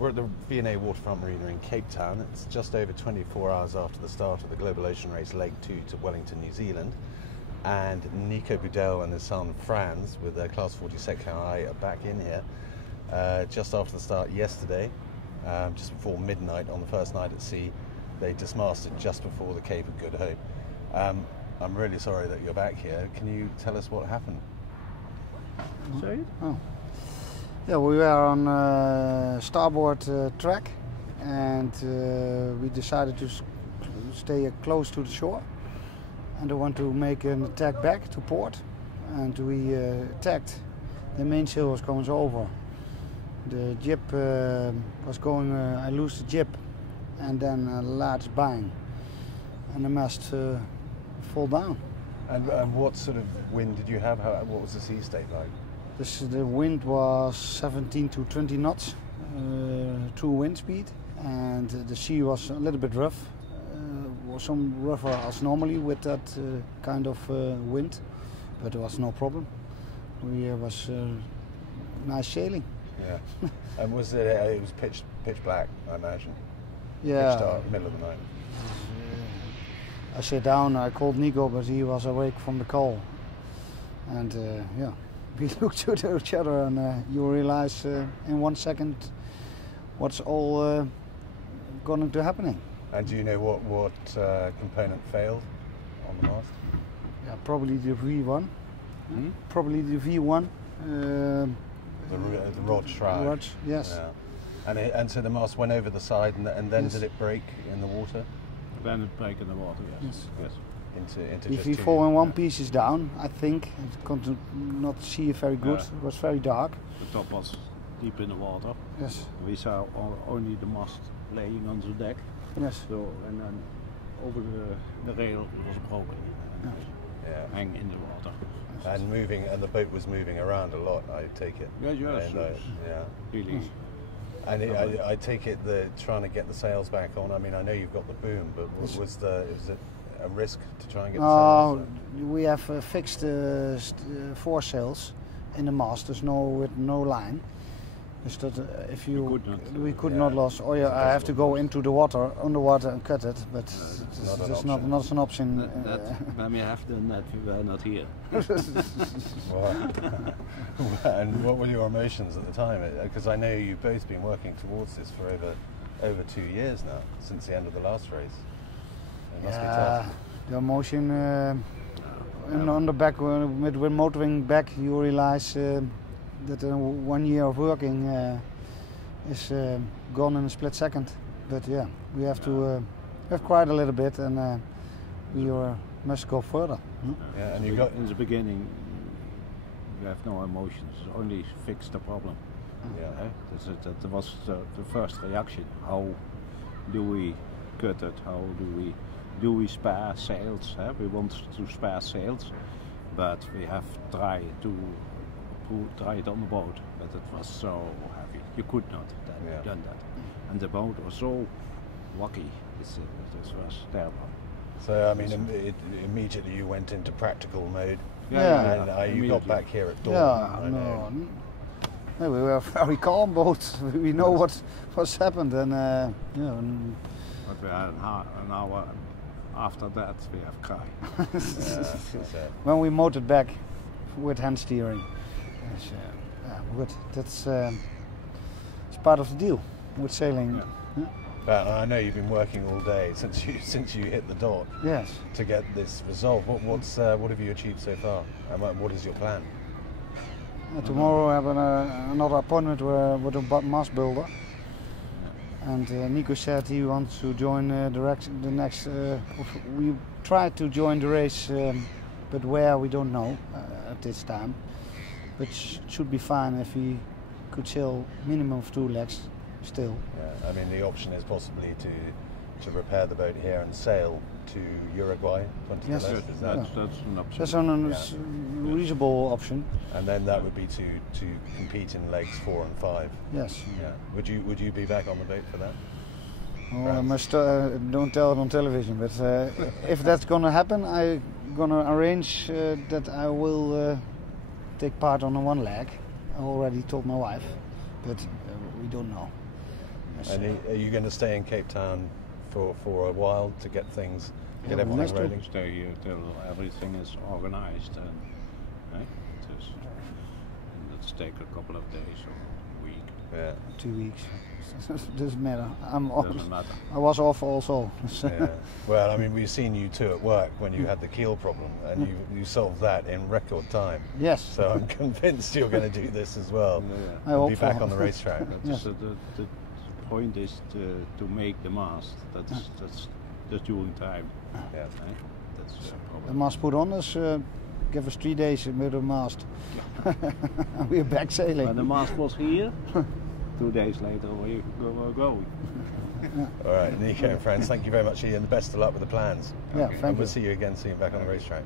We're at the V&A Waterfront Marina in Cape Town. It's just over 24 hours after the start of the Global Ocean Race Leg 2 to Wellington, New Zealand. And Nico Budel and his son Frans with their Class 40 Sec.Hayai are back in here just after the start yesterday, just before midnight on the first night at sea. They dismasted just before the Cape of Good Hope. I'm really sorry that you're back here. Can you tell us what happened? Say it? Oh. Yeah, we were on starboard track, and we decided to stay close to the shore, and I want to make an attack back to port, and we attacked. The mainsail was going over. The jib was going, I lose the jib, and then a large bang, and the mast fall down. And what sort of wind did you have? What was the sea state like? The wind was 17 to 20 knots, true wind speed, and the sea was a little bit rough, was some rougher as normally with that kind of wind, but there was no problem. It was nice sailing. Yeah, and was it was pitch black, I imagine? Yeah. Pitch dark, middle of the night. I sat down, I called Nico, but he was awake from the call, and yeah. We looked at each other, and you realize in 1 second what's all going to happening. And do you know what component failed on the mast? Yeah, probably the V1. Probably the V1. The rod shroud. Rod, yes. Yeah. And so the mast went over the side, and then yes. Did it break in the water? Then it break in the water, yes. Yes. Into if just we two fall in one piece is down, I think. I could not see it very good. Yeah. It was very dark. The top was deep in the water. Yes. We saw only the mast laying on the deck. Yes. So, and then over the rail it was broken. Yeah. Hang in the water. And moving, and the boat was moving around a lot, I take it. Yes. Yeah. Really. And I take it that trying to get the sails back on. I mean, I know you've got the boom, but was it a risk to try and get the sails? We have fixed foresails in the mast. There's with no line. Is that if we could not lose. Oh yeah, I have to go into the water, underwater, and cut it. But it's not an option. When we have done that, we were not here. And what were your emotions at the time? Because I know you've both been working towards this for over 2 years now, since the end of the last race. It must be tough. The emotion on the back, when motoring back, you realize that 1 year of working is gone in a split second. But yeah, we have to have cried a little bit, and we must go further. Yeah, and you got in the beginning. You have no emotions. Only fix the problem. Yeah, that was the first reaction. How do we cut it? How do we spare sails? We want to spare sails, but we have tried it on the boat, but it was so heavy. You could not have done that. And the boat was so wacky. This was terrible. So, I mean, immediately you went into practical mode. Yeah. And you got back here at dawn. Yeah, no, we were very calm both. We know what's happened, and But we had an hour after that we have cried. When we motored back with hand steering. Good. That's it's part of the deal with sailing. Yeah. But I know you've been working all day since you hit the dock. Yes. To get this resolved. What have you achieved so far? And what is your plan? Tomorrow I have another appointment with a mast builder. And Nico said he wants to join the next. We tried to join the race, but where we don't know at this time. But should be fine if he could sail minimum of 2 legs still. Yeah, I mean the option is possibly to repair the boat here and sail to Uruguay. Yes, that's an option. That's a reasonable option. And then that would be to compete in legs 4 and 5. Yes. Yeah. Would you be back on the boat for that? Well, I must don't tell it on television, but if that's gonna happen, I'm gonna arrange that I will take part on one leg. I already told my wife, but we don't know. And are you going to stay in Cape Town for a while to get things, get Yeah, everything let's do. rolling? Stay here till everything is organized, and let's take a couple of days or a week. Yeah. 2 weeks. Doesn't matter. Doesn't matter. I was off also. Yeah. Well, I mean, we've seen you two at work when you had the keel problem, and you solved that in record time. Yes. So I'm convinced you're going to do this as well. I And hope be back so. on the racetrack. Yes. The point is to make the mast. That's during time. Yeah. Right? That's the The problem. mast put on us. Give us 3 days with the mast. We're back sailing. When the mast was here, 2 days later we were going. All right, Nico and Frans, thank you very much, Ian. The best of luck with the plans. Yeah, And thank we'll you. see you again soon back on the racetrack.